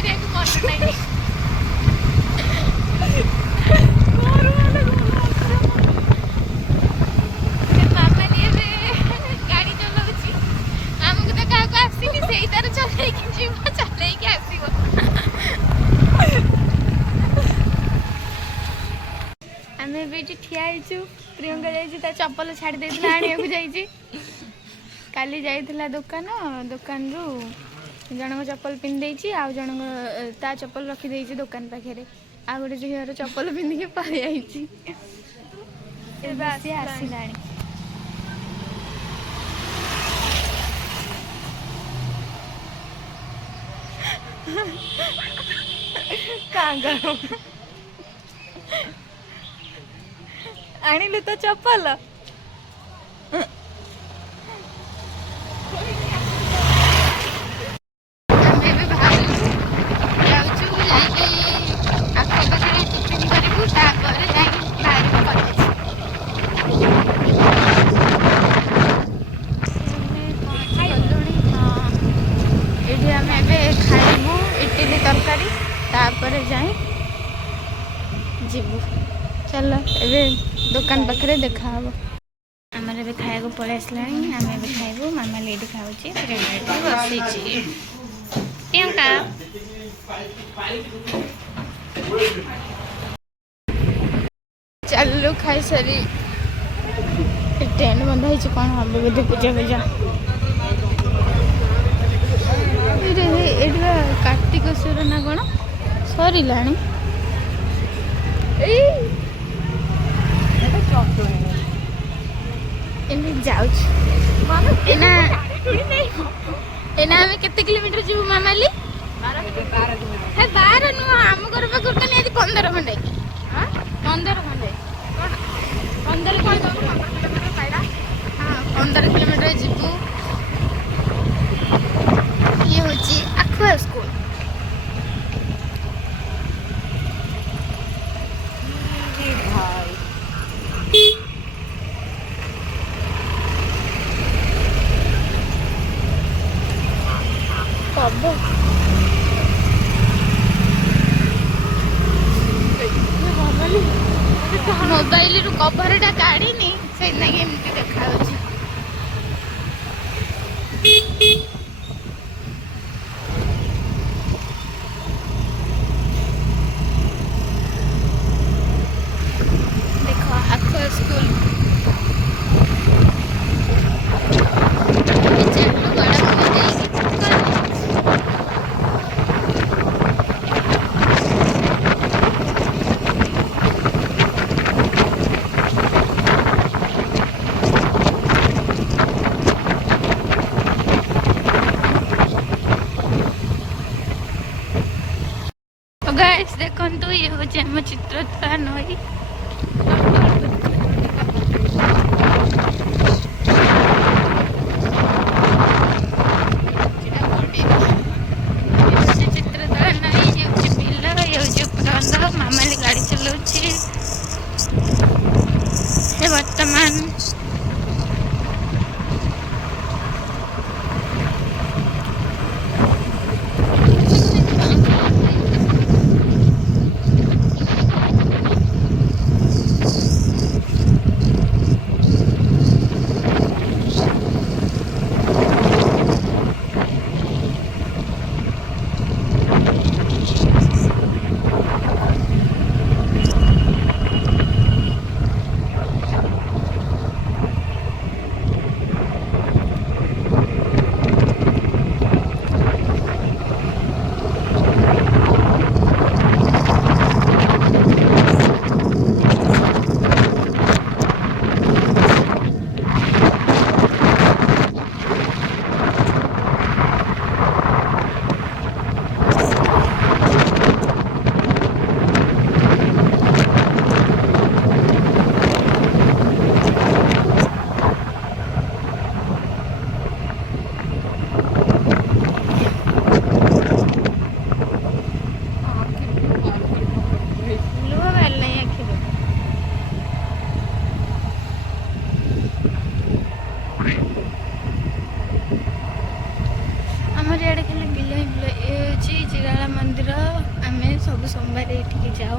କରିବାକୁ ମନ ନାହିଁ। ମାମାଲି ଏବେ ଗାଡ଼ି ଚଲାଉଛି, ଆମକୁ ତ କାହାକୁ ଆସିନି, ସେଇ ତାର ଚଲେଇକି ଯିବ, ଚଲେଇକି ଆସିବ। ଆମେ ଏବେ ଏଠି ଠିଆ ହେଇଛୁ। ପ୍ରିୟଙ୍କା ଯାଇଛି ତା ଚପଲ ଛାଡ଼ି ଦେଇଥିଲା, ଆଣିବାକୁ ଯାଇଛି। କାଲି ଯାଇଥିଲା ଦୋକାନରୁ ଜଣଙ୍କ ଚପଲ ପିନ୍ଧିଦେଇଛି, ଆଉ ଜଣଙ୍କ ତା ଚପଲ ରଖିଦେଇଛି ଦୋକାନ ପାଖରେ। ଆଉ ଗୋଟେ ଝିଅର ଚପଲ ପିନ୍ଧିକି ପଳେଇ ଯାଇଛି। ଏବେ ସିଏ ଆସିଲାଣି। ଆଣିଲୁ ତ ଚପଲ। ଆଖପାଖରେ ଟିଫିନ୍ କରିବୁ, ତାପରେ ଯାଇକି ବାହାରିବୁ କଲେଜ। ପହଞ୍ଚିଗଲୁଣି। ହଁ, ଏଠି ଆମେ ଏବେ ଖାଇବୁ ଇଟିଲି ତରକାରୀ, ତାପରେ ଯାଇ ଯିବୁ। ଚାଲ ଏବେ ଦୋକାନ ପାଖରେ ଦେଖାହବ। ଆମର ଏବେ ଖାଇବାକୁ ପଳେଇ ଆସିଲାଣି, ଆମେ ଏବେ ଖାଇବୁ। ମାମା ଲେଟ୍ ଖାଉଛି, ବସିଛି। ପ୍ରିୟଙ୍କା ଚାଲୁ ଖାଇସାରି ଟେଣ୍ଟ ବନ୍ଧା ହେଇଛି, କ'ଣ ହବ ବୋଧେ ପୂଜା ଏଠି ବା କାର୍ତ୍ତିକେଶ୍ୱର ନା କ'ଣ ସରିଲାଣି। ଏମିତି ଯାଉଛି। ଏନା ଆମେ କେତେ କିଲୋମିଟର ଯିବୁ ମାମାଲି? 12 ନୁହଁ, ଆମ ଘର ପାଖରୁ ତ ନିହାତି 15 ଖଣ୍ଡେ। 15 କିଲୋମିଟର ଯିବୁ। ଇଏ ହେଉଛି ଆଖୁଆ ସ୍କୁଲ। ମୋବାଇଲରୁ କଭରଟା କାଢ଼ିନି, ସେଇଥିଲାଗି ଏମିତି ଦେଖାଯାଉଛି। ଦେଖ ଆଖୁଆ ସ୍କୁଲ। गाइस देखंतु, ये होचे हम चित्रता नई। मामाली गाड़ी चलाउछि वर्तमान। सब सोमवार ये जाऊ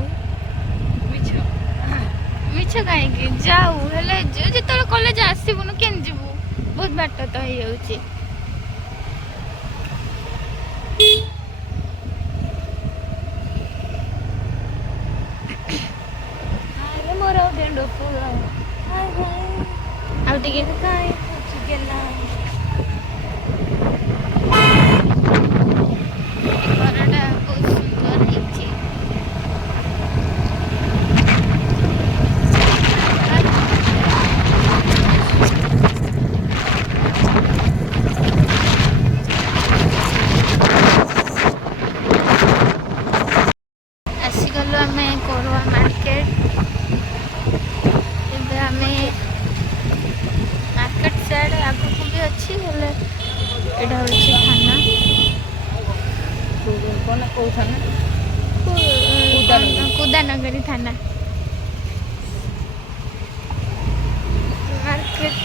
मिछ कहीं जाऊ हेले जो कॉलेज आसबुनु के जीवु बहुत बाट तो हो मोर गेंडो फूल आउटे घरटा बहुत सुंदर है आसीगलु आम कोरवा मार्केट मार्केट साइड आगक भी अच्छी यहाँ हूँ थाना कुदानगरी थाना मार्केट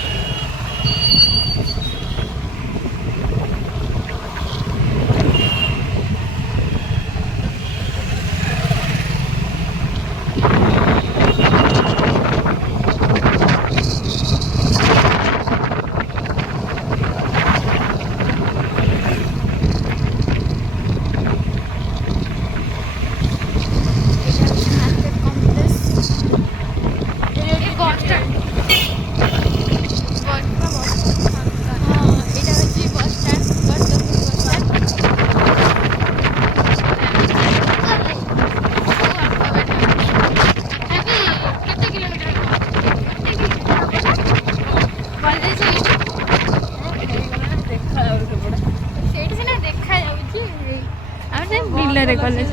कॉलेज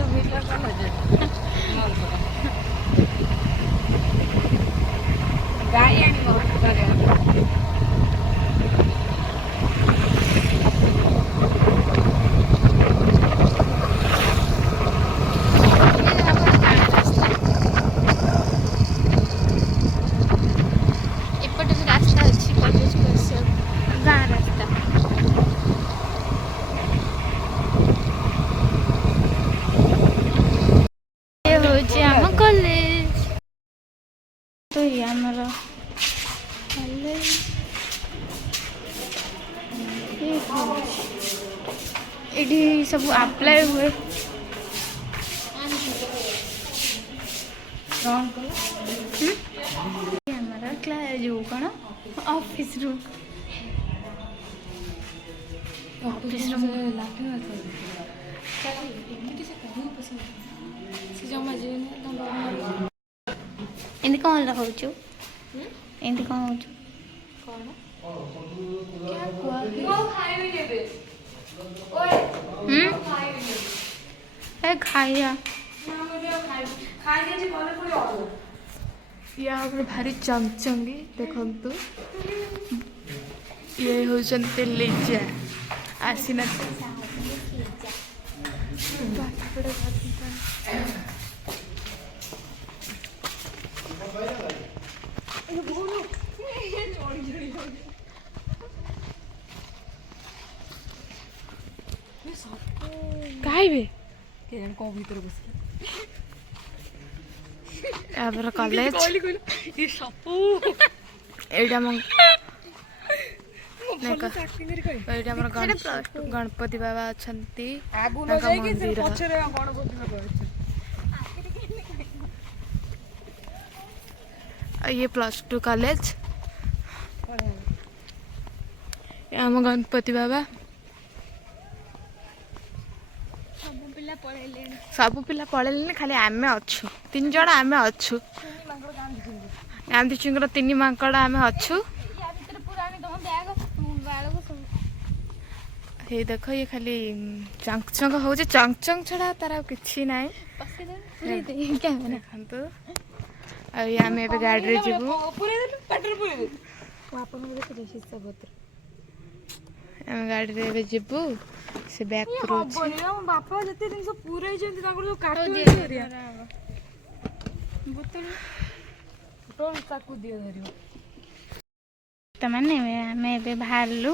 एपटे भी रास्ता अच्छी कॉलेज को गाँ रास्ता कॉलेज तो ये आमर कॉलेज ये सब अप्लाई हुए हमारा क्लास जो कौन ऑफिस रूम एंती कौन लगाऊँ एंती कौन हो खाइया यहाँ भारी चमचंगी देखु ये होती लिजा आसीना कॉलेज गणपति बाबा अच्छा मंदिर ये +2 कॉलेज आम गणपति बाबा सब पिला पढ़े खाली आमे अच्छु 3 जन आमे अच्छु गांधी चिंगर 3 मांकड़ आमे अच्छु ये देख ये खाली चंक हो चंक छड़ा तार किसी ना देखु आम ए गाड़ी जीवु आम गाड़ी रे जीवु से बैक बापा जते दिन सब पूरा ही जंती ताको जो काटो दिया बोतल तो ताको दियो धरियो तमने मैं बाहरलु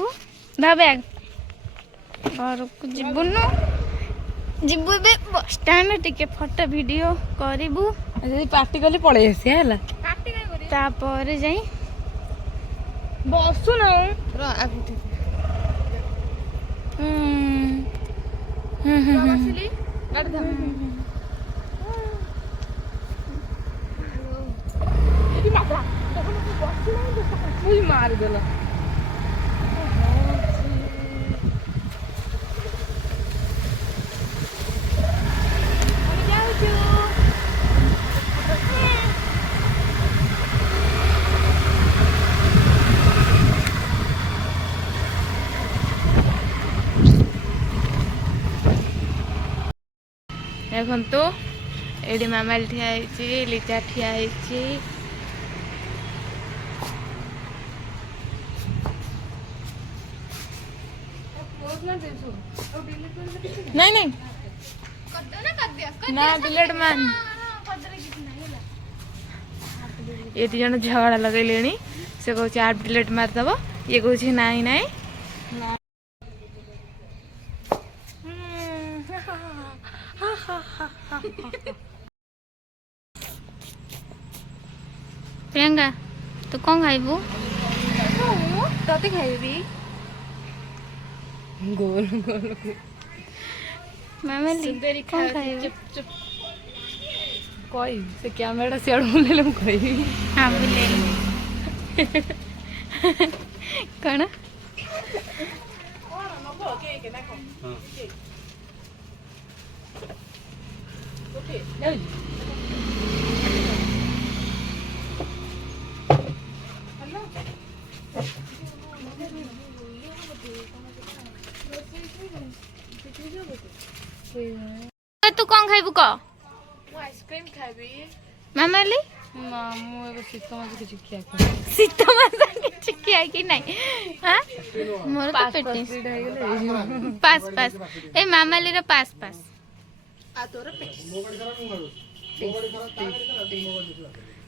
दा बैग घर को जीवनु जीवु बे बस स्टैंड टिके फोटो वीडियो करिबु ଯଦି ପାର୍ଟି କଲି ପଳେଇ ଆସିବା ହେଲା तापर जाई ବସୁ ନା ମାରିଦେଲା देखो एडी मामाली ठिया होइछि लिचा ठिया होइछि नहीं नहीं ना डिलीट मान ये जन झगड़ा लगेले से कहूँ आप डिलीट मारदब ये कहूँ नाई नाई प्रियंका तू कौन खाइबू तते खाइबी गोल गोल मामाली कौन खाइबू चुप चुप कोई से कैमरा से बुले ले कोई हाँ बुले कौन तू कौन खाइबू क आइसक्रीम खाइबी मामाली ना मु एगो शीत मास के चिकिया शीत मास के किया कि नहीं हां मोर तो पेटिस पास पास ए मामाली रो पास पास आ तोर पेटिस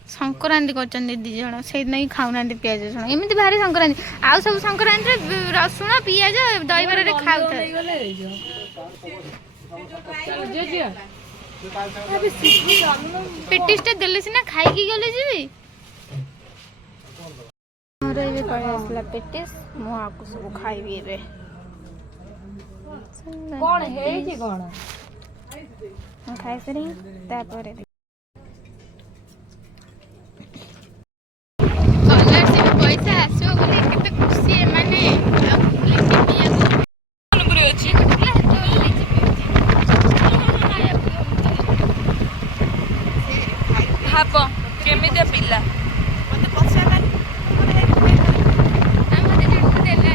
संक्रांति करछन दी जण से नहीं खाउना पियाज रसुण एमिति भारी संक्रांति आउ सब संक्रांति रे रसुण पियाज दही बरा रे खाउत पेटिसटा देले सिना खाई की गले जीवी मोर एबे पळे आसला पेटिस मु आकु सब खाइबी एबे कोन हे जी कोन हम खाइ सरी तापरे कलर से पैसा आसो बोले केते खुशी है माने लेके पिया कोन पुरे अछि हाप केमिते पिला मते पछा काली हमते जण देला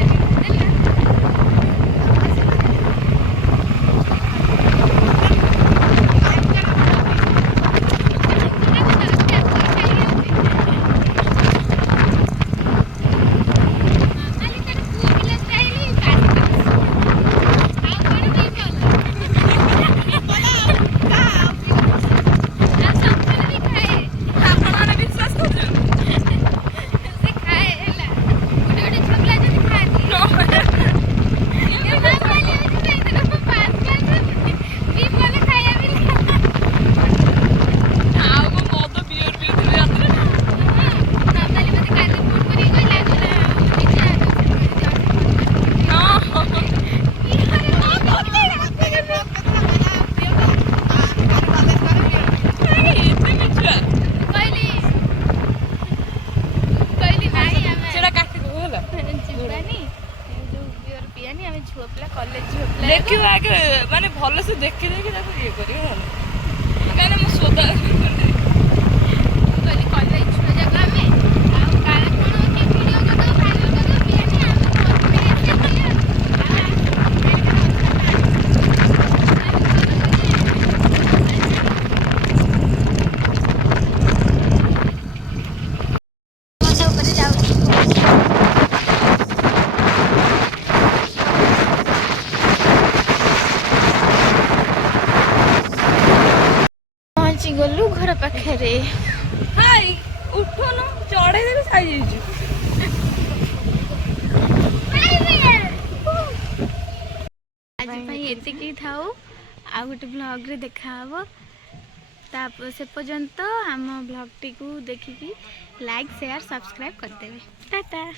देखियो आगे माने भलो से देखि देखि ताको ये करियो काने मु सोदा कहली कॉलेज छुआ जगह में आ काला कोन के वीडियो को तो फाइनल कर दो पियानी गलु घर पाखे हाय उठो न चढ़े देबे खाई जाइछु आज भाई एते की थाओ ଆଉ ଗୋଟେ ବ୍ଲଗ୍ରେ ଦେଖାହେବ। से पर्यंत आम ब्लॉग टी को देखिकी लाइक शेयर सब्सक्राइब करदेवे। टाटा।